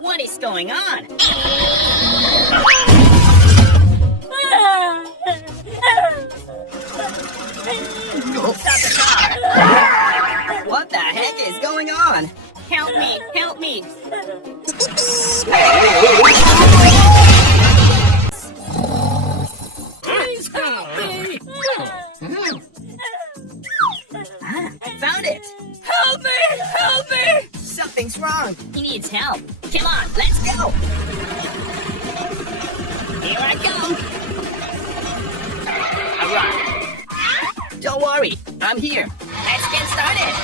What is going on? Stop the car! What the heck is going on? Help me! Help me! Please help me! Found it! Help me! Help me! Something's wrong. He needs help. Come on, let's go! Here I go! Alright. Don't worry, I'm here. Let's get started!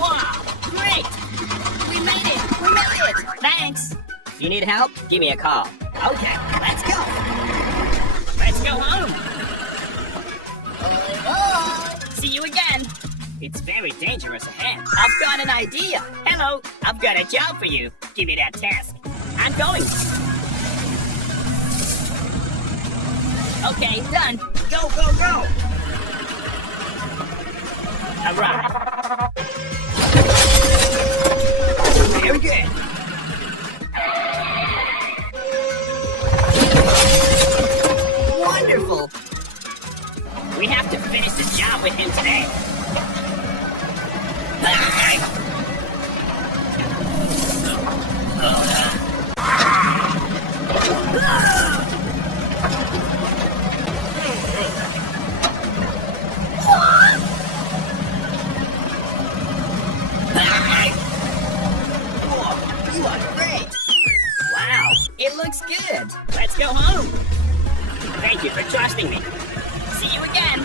Wow, great! We made it! We made it! Thanks! If you need help, give me a call. Okay, let's go! Let's go home! See you again! It's very dangerous ahead. I've got an idea! Hello, I've got a job for you. Give me that task. I'm going! Okay, done! Go, go, go! Alright. Very good! Wonderful! We have to finish the job with him today. You are great! Wow, it looks good! Let's go home! Thank you for trusting me. See you again!